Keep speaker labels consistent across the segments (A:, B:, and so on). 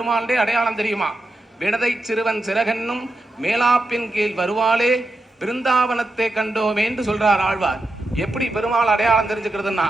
A: பெருமாளுடைய அடையாளம் தெரியுமா? வினதை சிறுவன் சிறகன்னும் மேலாப்பின் கீழ் வருவாளே பிருந்தாவனத்தை கண்டோமே என்று சொல்றார் ஆழ்வார். எப்படி பெருமாள் அடையாளம் தெரிஞ்சுக்கிறதுன்னா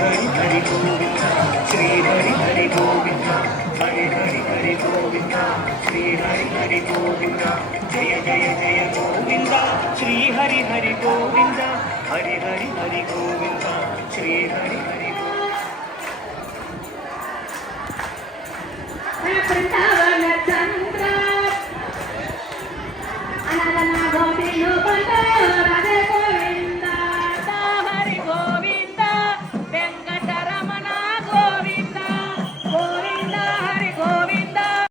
B: ഹരി ഹരി ഗോവിന്ദ ശ്രീ ഹരി ഹരി ഗോവിന്ദ ഹരി ഹരി ഹരി ഗോവിന്ദ ശ്രീ ഹരി ഹരി ഗോവിന്ദ ജയ ജയ ജയ ഗോവിന്ദ ശ്രീ ഹരി ഹരി ഗോവിന്ദ ഹരി ഹരി ഹരി ഗോവിന്ദ ശ്രീ ഹരി